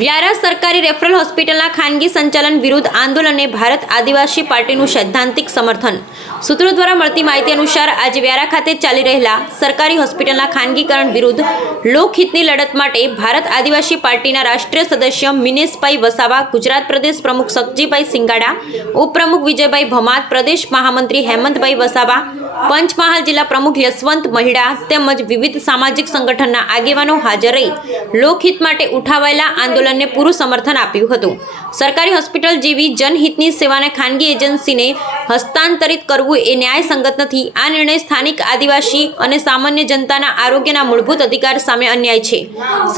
વ્યારા સરકારી રેફરલ હોસ્પિટલના ખાનગી સંચાલન વિરુદ્ધ આંદોલનને ભારત આદિવાસી પાર્ટીનું સૈદ્ધાંતિક સમર્થન. સૂત્રો દ્વારા મળતી માહિતી અનુસાર, આજે વ્યારા ખાતે ચાલી રહેલા સરકારી હોસ્પિટલના ખાનગીકરણ વિરુદ્ધ લોકહિતની લડત માટે ભારત આદિવાસી પાર્ટીના રાષ્ટ્રીય સદસ્ય મિનેશભાઈ વસાવા, ગુજરાત પ્રદેશ પ્રમુખ સકજીભાઈ સિંગાડા, ઉપપ્રમુખ વિજયભાઈ ભમાત પ્રદેશ મહામંત્રી હેમંતભાઈ વસાવા પંચમહાલ જિલ્લા પ્રમુખ યશવંત મહિડા તેમજ વિવિધ સામાજિક સંગઠનના આગેવાનો હાજર રહી લોકહિત માટે ઉઠાવાયેલા આંદોલનને પૂરું સમર્થન આપ્યું હતું. સરકારી હોસ્પિટલ જેવી જનહિતની સેવાને ખાનગી એજન્સીને હસ્તાંતરિત કરવું એ ન્યાયસંગત નથી. આ નિર્ણય સ્થાનિક આદિવાસી અને સામાન્ય જનતાના આરોગ્યના મૂળભૂત અધિકાર સામે અન્યાય છે.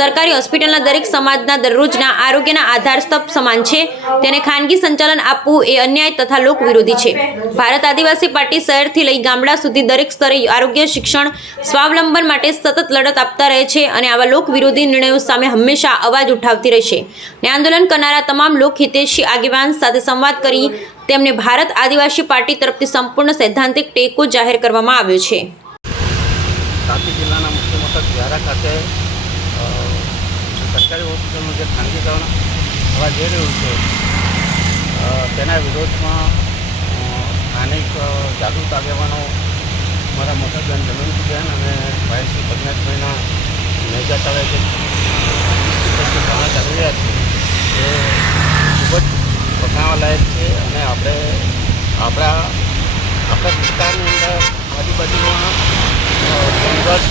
સરકારી હોસ્પિટલના દરેક સમાજના દરરોજના આરોગ્યના આધારસ્તંભ સમાન છે. તેને ખાનગી સંચાલન આપવું એ અન્યાય તથા લોક વિરોધી છે. ભારત આદિવાસી પાર્ટી શહેરથી લઈ ગામડા સુધી દરેક સ્તરે આરોગ્ય, શિક્ષણ, સ્વાવલંબન માટે સતત લડત આપતા રહે છે અને આવા લોક વિરોધી નિર્ણયો સામે હંમેશા અવાજ ઉઠાવતી રહેશે. ને આંદોલન કરનારા તમામ લોકહિતેશી આગેવાન સાથે સંવાદ કરી તેમને ભારત આદિવાસી પાર્ટી તરફથી સંપૂર્ણ સૈદ્ધાંતિક ટેકો જાહેર કરવામાં આવ્યો છે. તાપી જિલ્લાના મુખ્ય મથક વ્યારા ખાતે સરકારી હોસ્પિટલનું જે ખાનગીકરણ થવા જઈ રહ્યું છે તેના વિરોધમાં સ્થાનિક જાગૃત આગેવાનો મારા મોટાબેન જમીનબેન અને ભાઈ શ્રી પદ્મેશભાઈના નેજા તળે જે ચાલી રહ્યા છે. એ ખૂબ જ વખાણવાલાયક છે અને આપણે આપણા આપણા વિસ્તારની અંદર આજુબાજુમાં અ,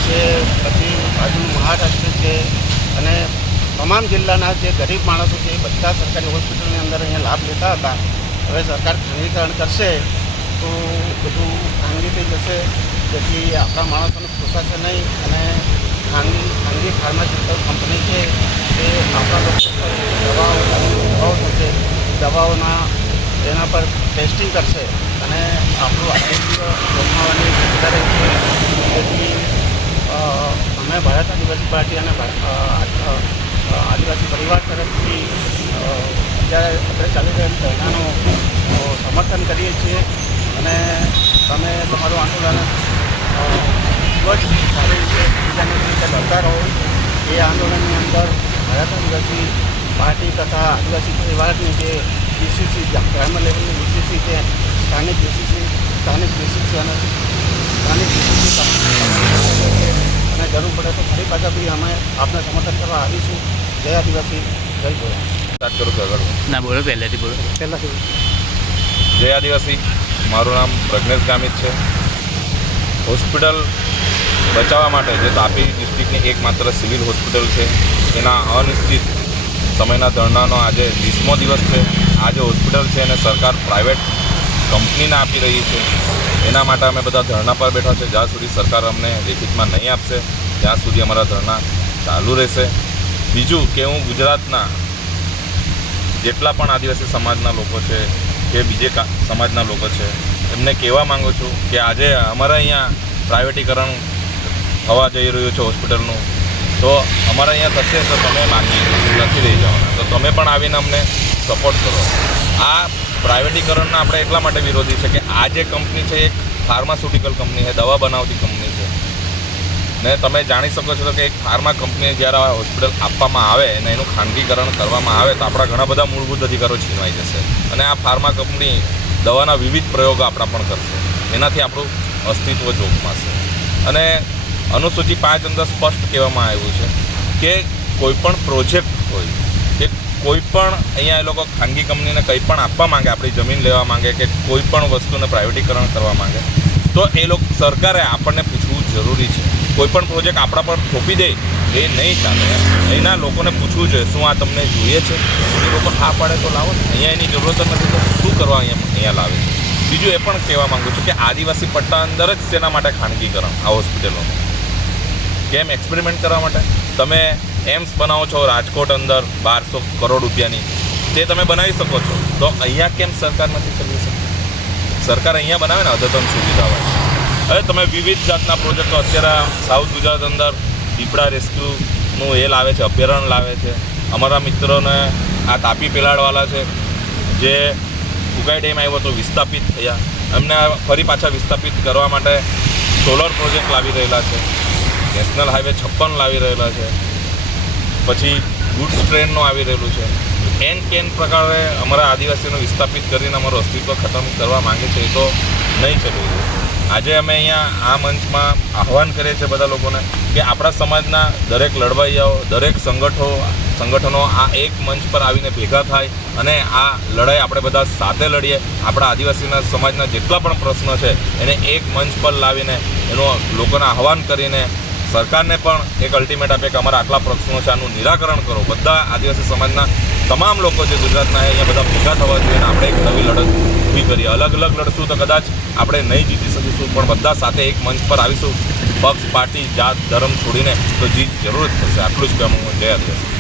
છે પછી બાજુ મહારાષ્ટ્ર છે અને તમામ જિલ્લાના જે ગરીબ માણસો છે એ બધા સરકારી હોસ્પિટલની અંદર અહીંયા લાભ લેતા હતા. હવે સરકાર ખાનગીકરણ કરશે તો બધું ખાનગી થઈ જશે. જેથી આપણા માણસોને પોસાશે નહીં અને ખાનગી ખાનગી ફાર્માસ્યુટિકલ કંપની છે તે આપણા લોકો દવાઓ દવાઓ થશે, દવાઓના તેના પર ટેસ્ટિંગ કરશે અને આપણું આરોગ્ય શક્યતા રહે છે. તેથી અમે ભારત આદિવાસી પાર્ટી અને આદિવાસી પરિવાર તરફથી અત્યારે અત્યારે ચાલી રહેલ ધરણાનું સમર્થન કરીએ છીએ અને તમે તમારું આંદોલન ખૂબ જ સારી રીતે બીજાની રીતે લડતા રહો એ આંદોલનની અંદર ભારત આદિવાસી પાર્ટી તથા આદિવાસી પરિવારની જે બીસીસી ગ્રામ્ય લેવલની બીસીસી છે સ્થાનિક બીસીસી સ્થાનિક બીસીસી અને સ્થાનિક બીસીસી અને જરૂર પડે તો ફરી પાછા બી અમે આપને સમર્થન કરવા આવીશું. જય આદિવાસી જય જોયા કરું ના બોલો પહેલાંથી બોલો. પહેલાંથી. જય આદિવાસી. મારું નામ પ્રજ્ઞેશ ગામિત છે. હોસ્પિટલ બચાવવા માટે જે તાપી ડિસ્ટ્રિક્ટની એકમાત્ર સિવિલ હોસ્પિટલ છે, એના અનિશ્ચિત સમયના ધરણાનો આજે વીસમો દિવસ છે. આ જે હોસ્પિટલ છે એને સરકાર પ્રાઇવેટ કંપનીને આપી રહી છે. એના માટે અમે બધા ધરણા પર બેઠા છે. જ્યાં સુધી સરકાર અમને લેખિતમાં નહીં આપશે, ત્યાં સુધી અમારા ધરણા ચાલુ રહેશે. બીજું કે હું ગુજરાતના જેટલા પણ આદિવાસી સમાજના લોકો છે, કે બીજે સમાજના લોકો છે એમને કહેવા માંગુ છું કે આજે અમારા અહીંયા પ્રાઇવેટીકરણ થવા જઈ રહ્યું છે હોસ્પિટલનું. તો અમારા અહીંયા થશે તો તમે બાકી નથી રહી જવાના. તો તમે પણ આવીને અમને સપોર્ટ કરો. આ પ્રાઇવેટીકરણના આપણે એટલા માટે વિરોધી છે કે આ જે કંપની છે એક ફાર્માસ્યુટિકલ કંપની છે, દવા બનાવતી કંપની છે. ને તમે જાણી શકો છો કે એક ફાર્મા કંપની જ્યારે આ હોસ્પિટલ આપવામાં આવે અને એનું ખાનગીકરણ કરવામાં આવે તો આપણા ઘણા બધા મૂળભૂત અધિકારો છીનવાઈ જશે. અને આ ફાર્મા કંપની દવાના વિવિધ પ્રયોગો આપણા પણ કરશે. એનાથી આપણું અસ્તિત્વ જોખમાશે. અને અનુસૂચિ પાંચ અંદર સ્પષ્ટ કહેવામાં આવ્યું છે કે કોઈપણ પ્રોજેક્ટ હોય, કે કોઈપણ અહીંયા એ લોકો ખાનગી કંપનીને કંઈ પણ આપવા માંગે, આપણી જમીન લેવા માંગે કે કોઈ પણ વસ્તુને પ્રાઇવેટીકરણ કરવા માંગે, તો એ લોકો સરકારે આપણને પૂછવું જરૂરી છે. કોઈપણ પ્રોજેક્ટ આપણા પર થોપી દે એ નહીં ચાલે. અહીંના લોકોને પૂછવું જોઈએ, શું આ તમને જોઈએ છે? એ લોકો હા પાડે તો લાવો અહીંયા એની જરૂરત નથી તો શું કરવા અહીંયા અહીંયા લાવે છે? બીજું એ પણ કહેવા માગું છું કે આદિવાસી પટ્ટા અંદર જ શેના માટે ખાનગીકરણ આ હોસ્પિટલોનું? કેમ એક્સપેરિમેન્ટ કરવા માટે? તમે એમ્સ બનાવો છો રાજકોટ અંદર બારસો કરોડ રૂપિયાની. તે તમે બનાવી શકો છો. તો અહીંયા કેમ સરકાર નથી ચલાવી શકતી? સરકાર અહીંયા બનાવે ને અદ્યતન સુવિધાઓ. હવે તમે વિવિધ જાતના પ્રોજેક્ટો, અત્યારે સાઉથ ગુજરાત અંદર દીપડા રેસ્ક્યુનું એ લાવે છે અભ્યારણ લાવે છે. અમારા મિત્રોને આ તાપી પેલાડવાલા છે, જે ઉગાઈ ડેમ આવ્યો તો વિસ્થાપિત થયા. એમને ફરી પાછા વિસ્થાપિત કરવા માટે સોલર પ્રોજેક્ટ લાવી રહેલા છે. નેશનલ હાઈવે છપ્પન લાવી રહેલા છે. પછી ગુડ્સ ટ્રેનનું આવી રહેલું છે. એન કેન પ્રકારે અમારા આદિવાસીઓને વિસ્થાપિત કરીને અમારું અસ્તિત્વ ખતમ કરવા માંગે છે, એ તો નહીં રહ્યું આજે અમે અહીંયા આ મંચમાં આહવાન કરીએ છીએ બધા લોકોને કે આપણા સમાજના દરેક લડવાઈયાઓ દરેક સંગઠો, સંગઠનો આ એક મંચ પર આવીને ભેગા થાય અને આ લડાઈ આપણે બધા સાથે લડીએ. આપણા આદિવાસીના સમાજના જેટલા પણ પ્રશ્નો છે, એને એક મંચ પર લાવીને એનું લોકોને આહવાન કરીને સરકારને પણ એક અલ્ટિમેટ આપે કે અમારા આટલા પ્રશ્નો છે, આનું નિરાકરણ કરો. બધા આદિવાસી સમાજના તમામ લોકો જે ગુજરાતના અહીંયા બધા ભેગા થવા જોઈએ અને આપણે એક નવી લડત ઊભી કરીએ. અલગ અલગ લડશું તો કદાચ આપણે નહીં જીતી શકીશું, પણ બધા સાથે એક મંચ પર આવીશું. પક્ષ, પાર્ટી, જાત, ધર્મ છોડીને તો જીત જરૂર જ થશે. આટલું જ કહેવું જય આદિવાસી.